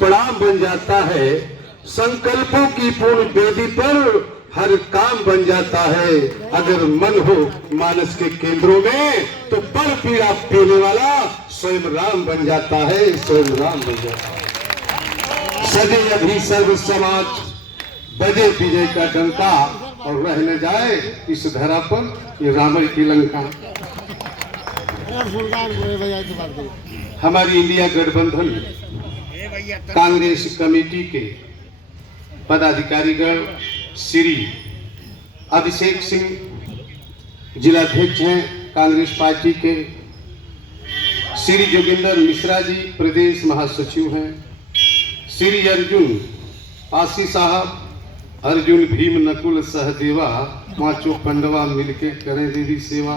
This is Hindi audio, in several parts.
प्रणाम बन जाता है। संकल्पों की पूर्ण वेदी पर हर काम बन जाता है। अगर मन हो मानस के केंद्रों में तो पर पीड़ा पीने वाला स्वयं राम बन जाता है, स्वयं राम बन जाता है। सजे अभी सर्व समाज बजे विजय का डंका और रह न जाए इस धरा पर ये रावण की लंका। हमारी इंडिया गठबंधन कांग्रेस कमेटी के पदाधिकारीगण श्री अभिषेक सिंह जिलाध्यक्ष हैं कांग्रेस पार्टी के, श्री जोगिंदर मिश्रा जी प्रदेश महासचिव हैं, श्री अर्जुन पासी साहब, अर्जुन भीम नकुल सहदेवा पांचों पंडवा मिलके करें देवी सेवा।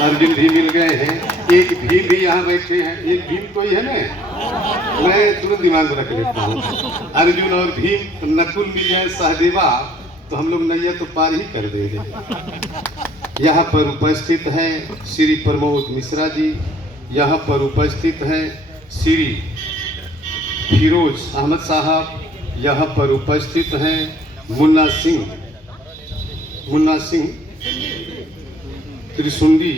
अर्जुन भी मिल गए हैं, एक भीम भी यहाँ बैठे हैं। एक भीम कोई है ना, मैं तुरंत दिमाग में रख लेता हूँ। अर्जुन और भीम नकुल मिल जाए सहदेवा तो हम लोग नैया तो पार ही कर देंगे। यहाँ पर उपस्थित हैं श्री प्रमोद मिश्रा जी, यहाँ पर उपस्थित हैं श्री फिरोज अहमद साहब, यहाँ पर उपस्थित हैं मुन्ना सिंह त्रिशुंडी,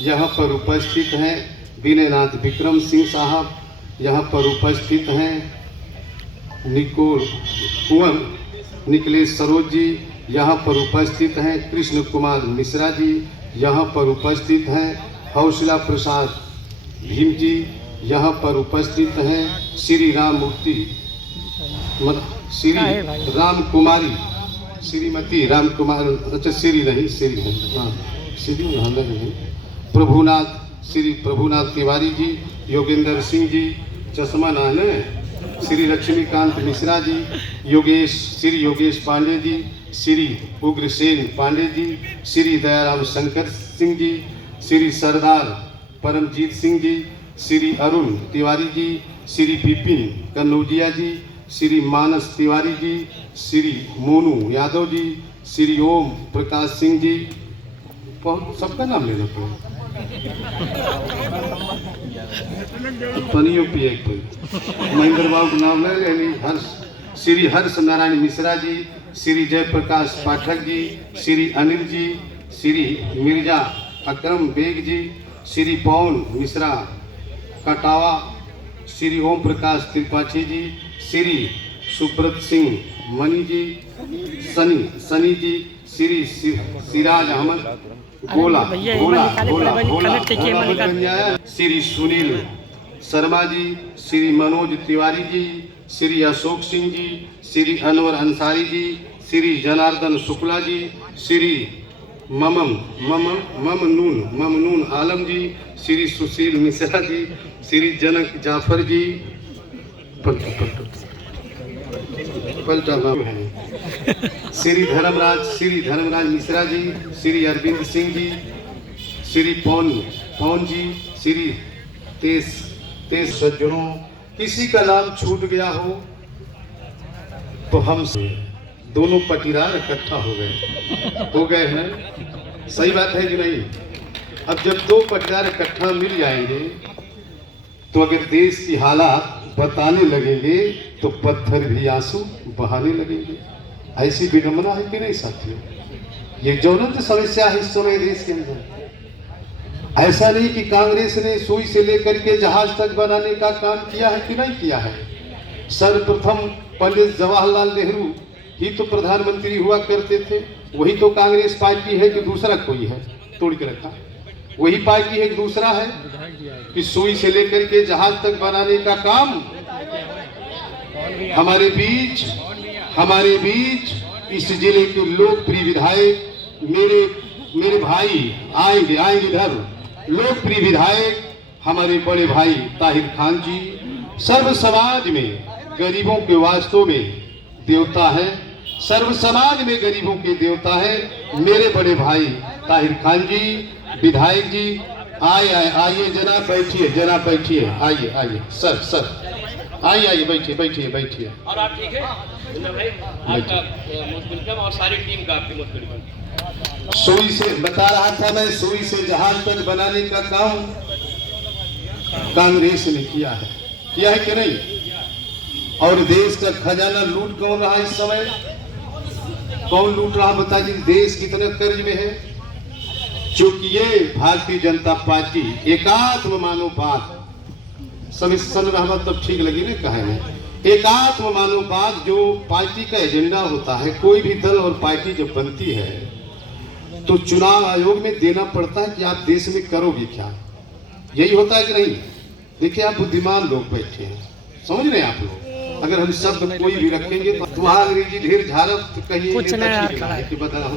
यहाँ पर उपस्थित हैं विनयनाथ विक्रम सिंह साहब, यहाँ पर उपस्थित हैं निकलेश सरोज जी, यहाँ पर उपस्थित हैं कृष्ण कुमार मिश्रा जी, यहाँ पर उपस्थित हैं हौसला प्रसाद भीम जी, यहाँ पर उपस्थित हैं श्री राम मूर्ति श्री राम कुमारी श्रीमती राम कुमार, अच्छा श्री नहीं हाँ श्री नहीं, प्रभुनाथ श्री प्रभुनाथ तिवारी जी, योगेंद्र सिंह जी चश्मा नाने, श्री लक्ष्मीकांत मिश्रा जी, श्री योगेश पांडे जी, श्री उग्रसेन पांडे जी, श्री दयाराम शंकर सिंह जी, श्री सरदार परमजीत सिंह जी, श्री अरुण तिवारी जी, श्री विपिन कन्नौजिया जी, श्री मानस तिवारी जी, श्री मोनू यादव जी, श्री ओम प्रकाश सिंह जी, सबका नाम ले लेते हैं। महेंद्र बाबू का नाम ले लेनी। श्री हर्ष नारायण मिश्रा जी, श्री जयप्रकाश पाठक जी, श्री अनिल जी, श्री मिर्जा अकरम बेग जी, श्री पवन मिश्रा कटावा, श्री ओम प्रकाश त्रिपाठी जी, श्री सुब्रत सिंह मनी जी, सनी जी, श्री सिराज अहमद गोला, श्री सुनील शर्मा जी, श्री मनोज तिवारी जी, श्री अशोक सिंह जी, श्री अनवर अंसारी जी, श्री जनार्दन शुक्ला जी, श्री ममनून आलम जी, श्री सुशील मिश्रा जी, श्री जनक जाफर जी, श्री धर्मराज मिश्रा जी, श्री अरविंद सिंह जी, श्री पवन जी, श्री तेज सज्जनों, किसी का नाम छूट गया हो तो हम दोनों पटीदार इकट्ठा हो गए हैं। सही बात है कि नहीं? अब जब दो पटीदार इकट्ठा मिल जाएंगे तो अगर देश की हालात बताने लगेंगे तो पत्थर भी आंसू बहाने लगेंगे। ऐसी विडंबना है कि नहीं साथियों? ये ज्वलंत समस्या है इस समय देश के अंदर। ऐसा नहीं कि कांग्रेस ने सुई से लेकर के जहाज तक बनाने का काम किया है कि नहीं किया है। सर्वप्रथम पंडित जवाहरलाल नेहरू ही तो प्रधानमंत्री हुआ करते थे। वही तो कांग्रेस पार्टी है कि दूसरा कोई है? तोड़ के रखा। वही पार्टी है कि दूसरा है कि सुई से लेकर के जहाज तक बनाने का काम हमारे बीच इस जिले के लोकप्रिय विधायक मेरे भाई आएंगे इधर। लोकप्रिय विधायक हमारे बड़े भाई ताहिर खान जी सर्व समाज में गरीबों के वास्तव में देवता है। सर्व समाज में गरीबों के देवता है मेरे बड़े भाई ताहिर खान जी विधायक जी। आइए जनाब बैठिए आइए सर आइए बैठिए। और आप ठीक है भाई? आपका मोस्ट वेलकम और सारी टीम का आपकी मोस्ट वेलकम। सुई से बता रहा था मैं, सुई से जहाज तक बनाने का काम कांग्रेस ने किया है कि नहीं? और देश का खजाना लूट कौन रहा इस समय? कौन लूट रहा बताइए? देश कितने कर्ज में है? क्योंकि ये भारतीय जनता पार्टी एकात्म मानववाद, सभी सन रहमत तब ठीक लगी ना कहे हैं, एकात्म मानववाद जो पार्टी का एजेंडा होता है, कोई भी दल और पार्टी जब बनती है तो चुनाव आयोग में देना पड़ता है कि आप देश में करोगे क्या। यही होता है कि नहीं? देखिए आप बुद्धिमान लोग बैठे हैं, समझ रहे हैं आप लोग। अगर हम शब्द कोई भी रखेंगे तो तुम्हारा अंग्रेजी ढेर झारत कहिए कि बताओ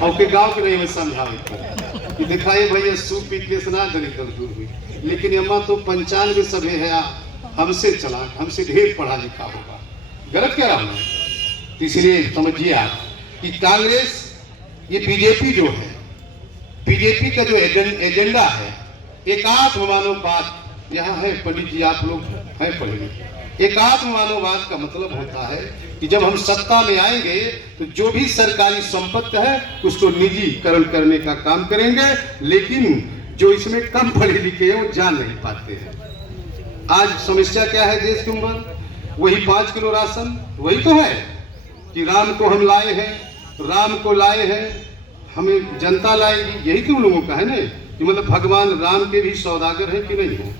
और के गांव के नहीं में समझाओ कि दिखाए भैया सूप पीटने से ना दलित दल दूर हुई, लेकिन अम्मा तो 95 सभे है, हमसे चला, हमसे ढेर पढ़ा लिखा होगा, गलत कह रहा हूँ। तो इसलिए समझिए आप कि कांग्रेस, ये बीजेपी जो है, बीजेपी का जो एजेंडा है एकात्म मानववाद, यहाँ है पंडित जी आप लोग हैं पढ़े लिखे। एकात्म मानववाद का मतलब होता है कि जब हम सत्ता में आएंगे तो जो भी सरकारी संपत्ति है उसको निजीकरण करने का काम करेंगे, लेकिन जो इसमें कम पढ़े लिखे हैं वो जान नहीं पाते हैं। आज समस्या क्या है देश के ऊपर? वही 5 किलो राशन, वही तो है कि राम को हम लाए हैं, राम को लाए हैं, हमें जनता लाएगी, यही तो लोगों का है ना कि मतलब भगवान राम के भी सौदागर हैं कि नहीं है?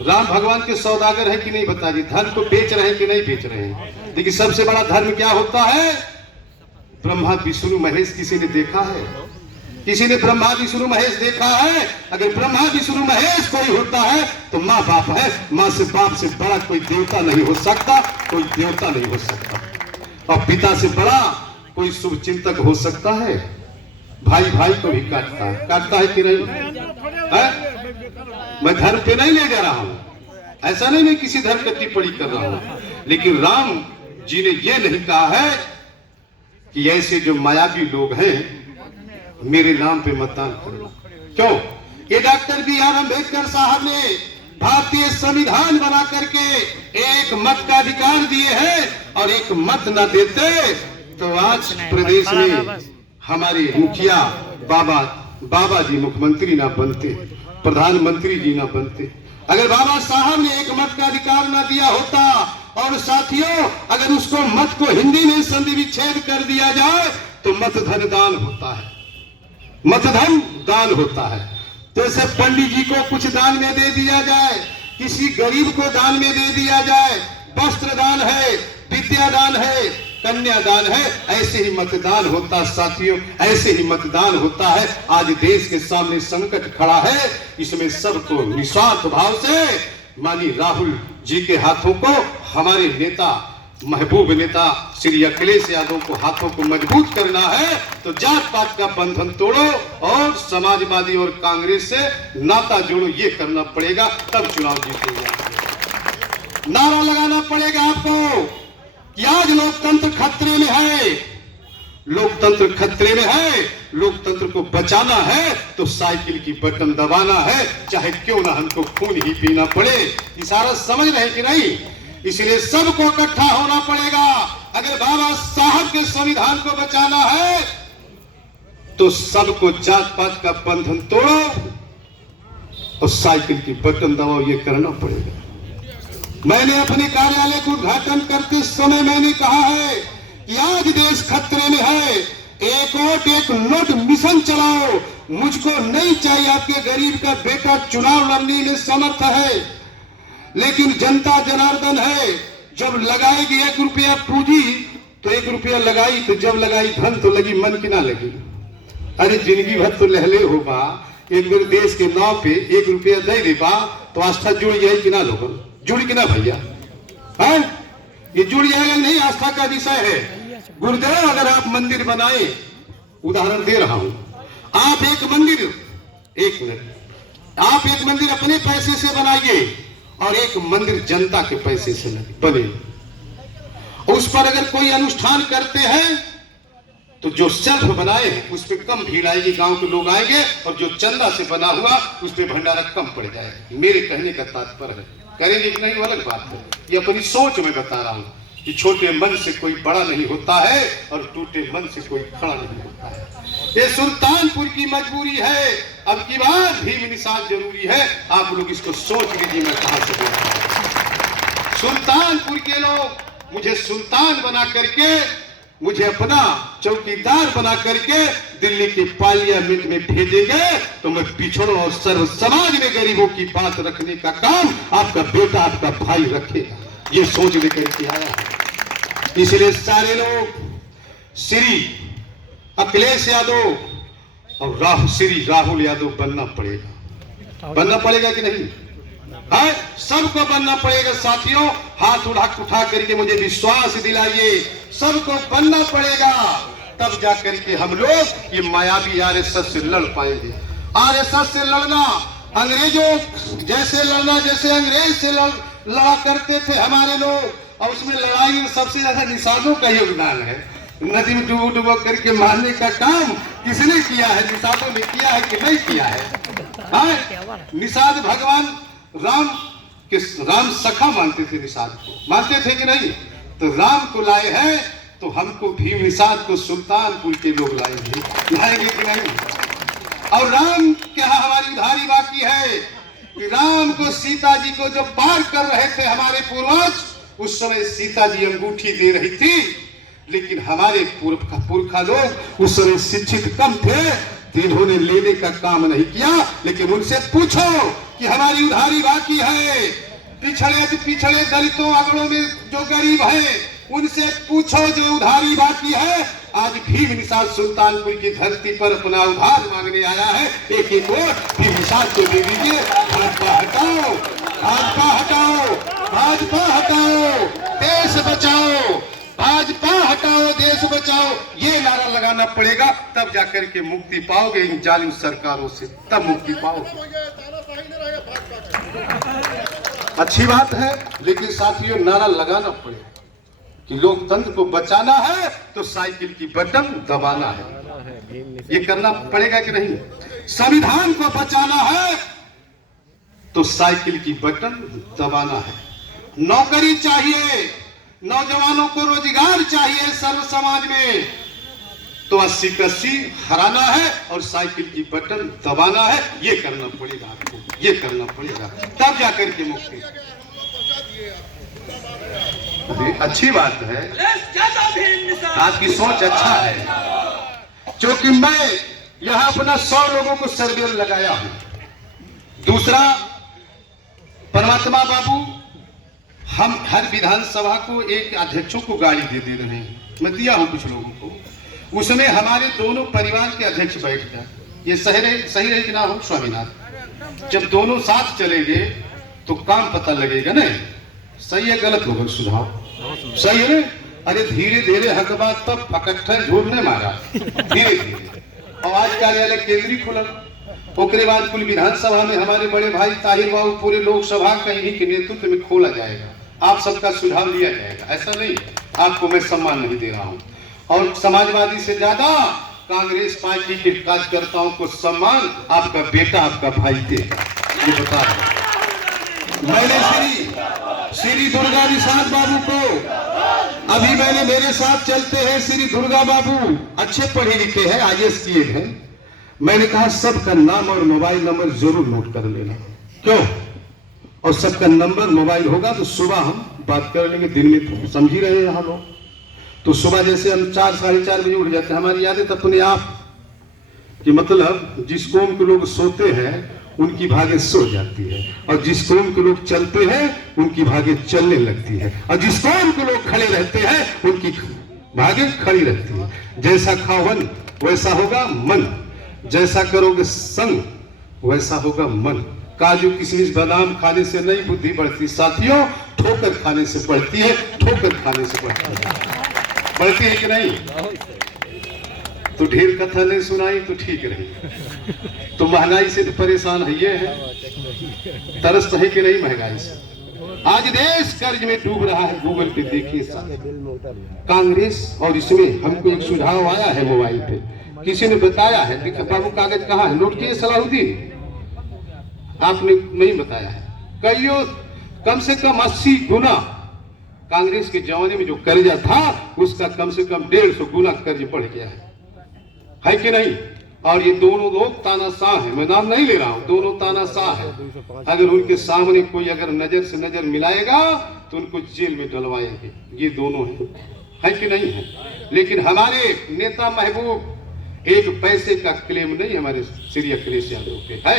राम भगवान के सौदागर हैं कि नहीं बताइए? धर्म को बेच रहे हैं कि नहीं बेच रहे हैं? देखिए सबसे बड़ा धर्म क्या होता है? ब्रह्मा विष्णु महेश किसी ने देखा है? किसी ने ब्रह्मा विष्णु महेश देखा है? अगर ब्रह्मा विष्णु महेश कोई होता है तो माँ बाप है, माँ से बाप से बड़ा कोई देवता नहीं हो सकता, कोई देवता नहीं हो सकता, और पिता से बड़ा कोई शुभ चिंतक हो सकता है? भाई भाई को भी काटता है कि नहीं है? मैं धर्म पे नहीं ले जा रहा हूं, ऐसा नहीं मैं किसी धर्म की टिप्पणी कर रहा हूं, लेकिन राम जी ने यह नहीं कहा है कि ऐसे जो मायावी लोग हैं मेरे नाम पे मतदान करो। क्यों? ये डॉक्टर B.R. अम्बेडकर साहब ने भारतीय संविधान बना करके एक मत का अधिकार दिए हैं, और एक मत न देते तो आज प्रदेश में हमारे मुखिया बाबा जी मुख्यमंत्री ना बनते, प्रधानमंत्री जी ना बनते। अगर बाबा साहब ने एक मत का अधिकार ना दिया होता, और साथियों अगर उसको मत को हिंदी में संधि विच्छेद कर दिया जाए तो मतधन दान होता है, मतधन दान होता है। जैसे पंडित जी को कुछ दान में दे दिया जाए, किसी गरीब को दान में दे दिया जाए, वस्त्र दान है, विद्या दान है, कन्यादान है, ऐसे ही मतदान होता साथियों, ऐसे ही मतदान होता है। आज देश के सामने संकट खड़ा है, इसमें सबको निस्वार्थ भाव से मानी राहुल जी के हाथों को, हमारे नेता महबूब नेता श्री अखिलेश यादव को हाथों को मजबूत करना है तो जात पात का बंधन तोड़ो और समाजवादी और कांग्रेस से नाता जोड़ो, ये करना पड़ेगा, तब चुनाव जीतेगा। नारा लगाना पड़ेगा आपको कि आज लोकतंत्र खतरे में है, लोकतंत्र खतरे में है, लोकतंत्र को बचाना है तो साइकिल की बटन दबाना है, चाहे क्यों ना हमको खून ही पीना पड़े। इशारा समझ रहे कि नहीं? इसलिए सबको इकट्ठा होना पड़ेगा। अगर बाबा साहब के संविधान को बचाना है तो सबको जात पात का बंधन तोड़ो और साइकिल की बटन दबाओ, ये करना पड़ेगा। मैंने अपने कार्यालय को उद्घाटन करते समय मैंने कहा है कि आज देश खतरे में है, एक वोट एक नोट मिशन चलाओ। मुझको नहीं चाहिए आपके गरीब का बेटा चुनाव लड़ने में समर्थ है, लेकिन जनता जनार्दन है। जब लगाएगी 1 रुपया पूंजी तो 1 रुपया लगाई, तो जब लगाई धन तो लगी मन की ना लगी। अरे जिंदगी भर तो लहले होगा, एक बार देश के नाव पे 1 रुपया दे देगा तो आस्था जुड़ जाए कि ना लोगों, जुड़ के ना भैया है? ये जुड़ जाएगा नहीं, आस्था का विषय है। गुरुदेव अगर आप मंदिर बनाए, उदाहरण दे रहा हूं, आप एक मंदिर, एक मिनट, आप एक मंदिर अपने पैसे से बनाइए और एक मंदिर जनता के पैसे से बने, उस पर अगर कोई अनुष्ठान करते हैं तो जो सेल्फ बनाए हैं उस पर कम भीड़ आएगी, गांव के लोग आएंगे, और जो चंदा से बना हुआ उस पर भंडारा कम पड़ जाएगा। मेरे कहने का तात्पर्य है, करेंगे कि नहीं वो अलग बात है, ये अपनी सोच में बता रहा हूं कि छोटे मन से कोई बड़ा नहीं होता है और टूटे मन से कोई खड़ा नहीं होता है। ये सुल्तानपुर की मजबूरी है, अब की बार भीम निषाद जरूरी है। आप लोग इसको सोच लीजिए मैं कहां से बोल रहा हूं। सुल्तानपुर के लोग मुझे सुल्तान बना करके, मुझे अपना चौकीदार बना करके दिल्ली के पार्लियामेंट में भेजेंगे तो मैं पिछड़ों और सर्व समाज में गरीबों की बात रखने का काम आपका बेटा, आपका भाई रखेगा। ये सोच लेकर के आया है। इसलिए सारे लोग श्री अखिलेश यादव और श्री राहुल यादव बनना पड़ेगा कि नहीं? है, सबको बनना पड़ेगा साथियों। हाथ उठा करके मुझे विश्वास दिलाइए, सबको बनना पड़ेगा, तब जाकर के हम लोग ये मायावी आरएसएस से लड़ पाएंगे। आरएसएस से लड़ना अंग्रेजों जैसे लड़ना, जैसे अंग्रेज से लड़ा करते थे हमारे लोग, और उसमें लड़ाई में सबसे ज्यादा निषादों का योगदान है। नदी में डूबो करके मारने का काम किसने किया है? निषादों ने किया है कि नहीं किया है? निषाद भगवान राम सखा मानते थे, निषाद को मानते थे कि नहीं? तो राम को लाए हैं तो हमको भीम निषाद को सुल्तानपुर के लोग लाएंगे कि नहीं? और राम क्या हमारी उधारी बाकी है कि राम को सीता जी को जो पार कर रहे थे हमारे पूर्वज, उस समय सीता जी अंगूठी दे रही थी, लेकिन हमारे पुरखा लोग उस समय शिक्षित कम थे, जिन्होंने लेने का काम नहीं किया। लेकिन उनसे पूछो कि हमारी उधारी बाकी है। पिछड़े दलितों अगड़ों में जो गरीब है, उनसे पूछो जो उधारी बाकी है। आज भीम निषाद सुल्तानपुर की धरती पर अपना उधार मांगने आया है। एक वोट भीम निषाद को दे दीजिए। भाजपा हटाओ, भाजपा हटाओ, भाजपा हटाओ, देश बचाओ, भाजपा हटाओ, देश बचाओ, ये नारा लगाना पड़ेगा, तब जाकर के मुक्ति पाओगे इन जालिम सरकारों से, तब मुक्ति पाओगे। अच्छी बात है, लेकिन साथियों नारा लगाना पड़ेगा कि लोकतंत्र को बचाना है तो साइकिल की बटन दबाना है। ये करना पड़ेगा कि नहीं? संविधान को बचाना है तो साइकिल की बटन दबाना है। नौकरी चाहिए, नौजवानों को रोजगार चाहिए सर्व समाज में, तो 80 का 80 हराना है और साइकिल की बटन दबाना है। ये करना पड़ेगा आपको, ये करना पड़ेगा, तब जाकर के मुक्ति। अच्छी बात है, आपकी सोच अच्छा है, क्योंकि मैं यहाँ अपना 100 लोगों को सर्वे लगाया हूं। दूसरा, परमात्मा बाबू हम हर विधानसभा को एक अध्यक्षों को गाड़ी दे रहे हैं, मैं दिया हूं कुछ लोगों को, उसमें हमारे दोनों परिवार के अध्यक्ष बैठ जाए। ये सही रहे कि ना हो स्वामीनाथ? जब दोनों साथ चलेंगे तो काम पता लगेगा ना, सही है गलत होगा सुझाव, सही है? अरे धीरे धीरे हक बात तब पकट्ठा झूठ ने मारा, धीरे धीरे। और आज कार्यालय केंद्रीय खुला, ओकरे बाद कुल विधानसभा में हमारे बड़े भाई ताहिर बाबू पूरे लोकसभा का इन्हीं के नेतृत्व में खोला जाएगा। आप सबका सुझाव लिया जाएगा, ऐसा नहीं आपको मैं सम्मान नहीं दे रहा हूं। और समाजवादी से ज्यादा कांग्रेस पार्टी के कार्यकर्ताओं को सम्मान आपका बेटा, आपका भाई देगा, ये बता रहा हूं। मैंने श्री दुर्गा निषाद बाबू को, अभी मेरे साथ चलते हैं श्री दुर्गा बाबू, अच्छे पढ़े लिखे हैं, IAS किए हैं। मैंने कहा सबका नाम और मोबाइल नंबर जरूर नोट कर लेना। क्यों? और सबका नंबर मोबाइल होगा तो सुबह हम बात कर लेंगे, दिन में समझ ही रहे हैं हम लोग। तो सुबह जैसे हम 4 साढ़े 4 बजे उठ जाते हैं, हमारी आदत अपने आप कि मतलब जिस कौम के लोग सोते हैं उनकी भागे सो जाती है, और जिस कौम के लोग चलते हैं उनकी भागे चलने लगती है, और जिस कौम के लोग खड़े रहते हैं उनकी भागे खड़ी रहती है। जैसा खावन वैसा होगा मन, जैसा करोगे संग वैसा होगा मन। काजू किशमिश बादाम खाने से नहीं बुद्धि बढ़ती साथियों, ठोकर खाने से बढ़ती है, ठोकर खाने से बढ़ती है कि नहीं? तो ढेर कथा नहीं सुनाई तो ठीक रही। तो महंगाई से तो परेशान है, ये है तरस है कि नहीं महंगाई से? आज देश कर्ज में डूब रहा है। गूगल पे देखिए कांग्रेस, और इसमें हमको एक सुझाव आया है मोबाइल पे, किसी ने बताया है, देखिए बाबू कागज कहाँ है, नोट किए सलाहुद्दीन? आपने नहीं बताया है। कईयों कम से कम 80 गुना कांग्रेस के जमाने में जो कर्जा था उसका कम से कम 150 गुना कर्ज बढ़ गया है कि नहीं? और ये दोनों लोग तानाशाह हैं, मैं नाम नहीं ले रहा हूं, दोनों तानाशाह हैं। अगर उनके सामने कोई अगर नजर से नजर मिलाएगा तो उनको जेल में डलवाएंगे। ये दोनों है कि नहीं है? लेकिन हमारे नेता महबूब एक पैसे का क्लेम नहीं हमारे श्री अखिलेश यादव पे है,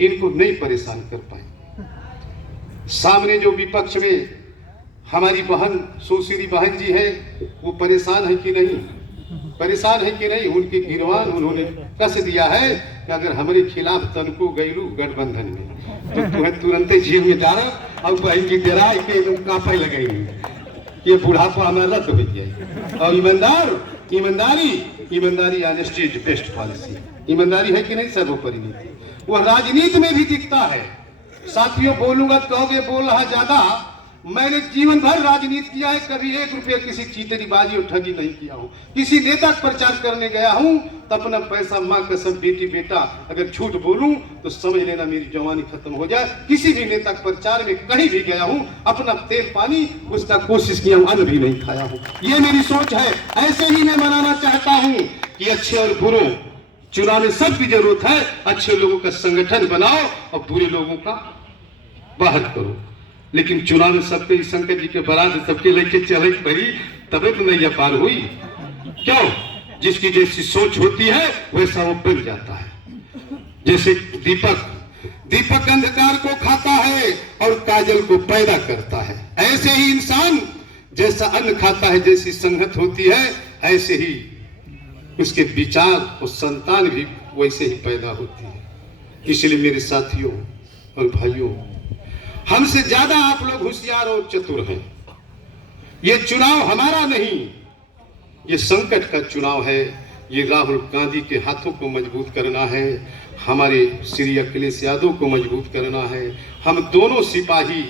इनको नहीं परेशान कर पाए। सामने जो विपक्ष में हमारी बहन सुश्री बहन जी है, वो परेशान है कि नहीं? परेशान है कि नहीं? उनके गिरवान उन्होंने कस दिया है कि अगर हमारे खिलाफ तनको गैलू गठबंधन में तो तुम्हें तुरंत जेल में जा रहा और बहन की डरा के एकदम कांपे लगेगी, ये बुढ़ापा हमारा रद्द हो जाए। और ईमानदारी ऑनेस्टी इज बेस्ट पॉलिसी। ईमानदारी है कि नहीं? सर्वोपरि नीति। वह राजनीति में भी दिखता है। साथियों, बोलूंगा तो कहोगे बोल रहा ज्यादा। मैंने जीवन भर राजनीति किया है, कभी 1 रुपया किसी चीतरीबाजी और ठगी नहीं किया हूँ। किसी नेता का प्रचार करने गया हूँ तो अपना पैसा माँ कसम बेटी बेटा अगर झूठ बोलूं तो समझ लेना मेरी जवानी खत्म हो जाए। किसी भी नेता के प्रचार में कहीं भी गया हूँ, अपना तेल पानी उसका कोशिश किया हूँ, अन्न भी नहीं खाया हूँ। ये मेरी सोच है। ऐसे ही मैं मनाना चाहता हूँ कि अच्छे और बुरों चुनाव में सबकी जरूरत है। अच्छे लोगों का संगठन बनाओ और बुरे लोगों का बाहर करो। लेकिन चुनाव में सबके शंकर जी के बरात सबके लेके चले पड़ी, तबे तो नहीं पार हुई। क्यों? जिसकी जैसी सोच होती है वैसा वो बन जाता है। जैसे दीपक अंधकार को खाता है और काजल को पैदा करता है, ऐसे ही इंसान जैसा अन्न खाता है, जैसी संगत होती है, ऐसे ही उसके विचार और संतान भी वैसे ही पैदा होती है। इसलिए मेरे साथियों और भाइयों, हमसे ज्यादा आप लोग होशियार और चतुर हैं। ये चुनाव हमारा नहीं, ये संकट का चुनाव है। ये राहुल गांधी के हाथों को मजबूत करना है, हमारे श्री अखिलेश यादव को मजबूत करना है। हम दोनों सिपाही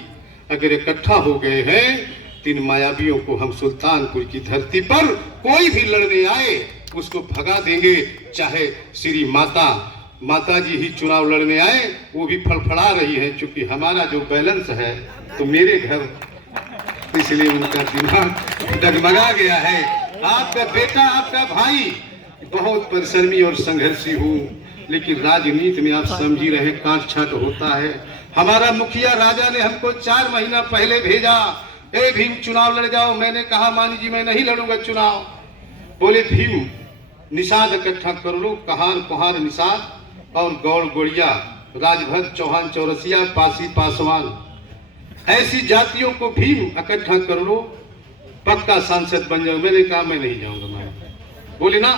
अगर इकट्ठा हो गए हैं, तीन मायावियों को हम सुल्तानपुर की धरती पर कोई भी लड़ने आए उसको भगा देंगे। चाहे श्री माता जी ही चुनाव लड़ने आए, वो भी फड़फड़ा रही है, क्योंकि हमारा जो बैलेंस है तो मेरे घर, इसलिए उनका दिमाग डगमगा गया है। आपका बेटा, आपका भाई बहुत परिश्रमी और संघर्षी हूँ, लेकिन राजनीति में आप समझ ही रहे कांट छाट होता है। हमारा मुखिया राजा ने हमको 4 महीना पहले भेजा, ए भीम चुनाव लड़ जाओ। मैंने कहा मानी जी मैं नहीं लड़ूंगा चुनाव। बोले भीम निषाद इकट्ठा कर लो, कहार कुहार निषाद और गौड़ गोड़िया, राजभर चौहान चौरसिया, पासी पासवान, ऐसी जातियों को भीम इकट्ठा कर लो, पक्का सांसद बन जाओ। मैंने कहा मैं नहीं जाऊंगा। मैं बोले ना,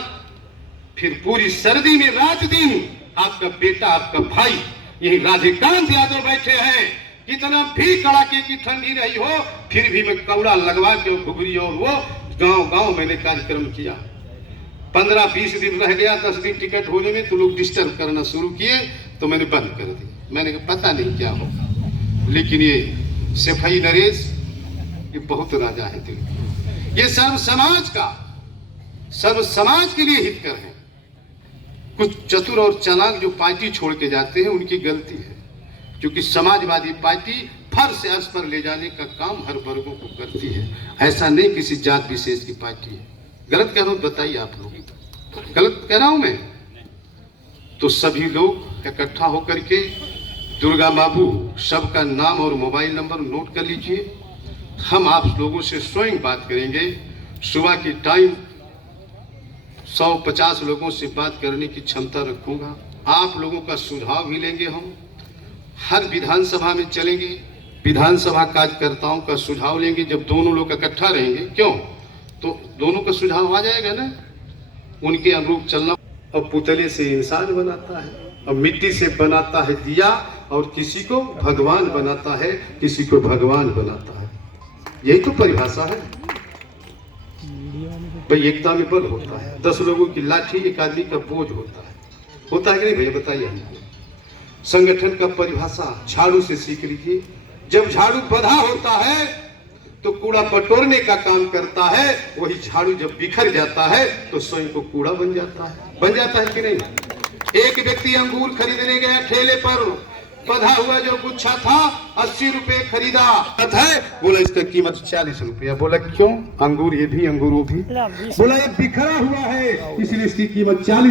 फिर पूरी सर्दी में रात दिन आपका बेटा, आपका भाई, यही राधिकांत यादव बैठे हैं। कितना भी कड़ाके की ठंडी रही हो, फिर भी मैं कौड़ा लगवा के घुघरी और वो गांव मैंने कार्यक्रम किया। 15-20 दिन रह गया, 10 दिन टिकट होने में तो लोग डिस्टर्ब करना शुरू किए, तो मैंने बंद कर दी। मैंने कहा पता नहीं क्या होगा, लेकिन ये सफाई नरेश ये बहुत राजा है दिल। ये सर्व समाज के लिए हितकर है। कुछ चतुर और चालाक जो पार्टी छोड़ के जाते हैं उनकी गलती है, क्योंकि समाजवादी पार्टी फर से अर्श पर ले जाने का काम हर वर्गों को करती है। ऐसा नहीं किसी जात विशेष की पार्टी है। गलत कह रहा हूं बताइए आप लोग, गलत कह रहा हूं मैं? तो सभी लोग इकट्ठा होकर के, दुर्गा बाबू सबका नाम और मोबाइल नंबर नोट कर लीजिए। हम आप लोगों से स्वयं बात करेंगे। सुबह की टाइम 150 लोगों से बात करने की क्षमता रखूंगा। आप लोगों का सुझाव भी लेंगे। हम हर विधानसभा में चलेंगे, विधानसभा कार्यकर्ताओं का सुझाव लेंगे। जब दोनों लोग इकट्ठा रहेंगे, क्यों, तो दोनों का सुझाव आ जाएगा ना, उनके अनुरूप चलना। अब पुतले से इंसान बनाता है, अब मिट्टी से बनाता है दिया, और किसी को भगवान बनाता है, किसी को भगवान बनाता है। यही तो परिभाषा है भाई। एकता में बल होता है। 10 लोगों की लाठी एक आदमी का बोझ होता है कि नहीं भैया? बताइए हमको। संगठन का परिभाषा झाड़ू से सीख लीजिए। जब झाड़ू बंधा होता है तो कूड़ा बटोरने का काम करता है, वही झाड़ू जब बिखर जाता है तो स्वयं को कूड़ा बन जाता है कि नहीं? एक व्यक्ति अंगूर खरीदने गया ठेले पर, बंधा हुआ जो गुच्छा था 80 रुपए खरीदा है। बोला इसका कीमत 40 रुपया। बोला क्यों? अंगूर ये भी अंगूर वो भी। बोला ये बिखरा हुआ है इसलिए इसकी कीमत 40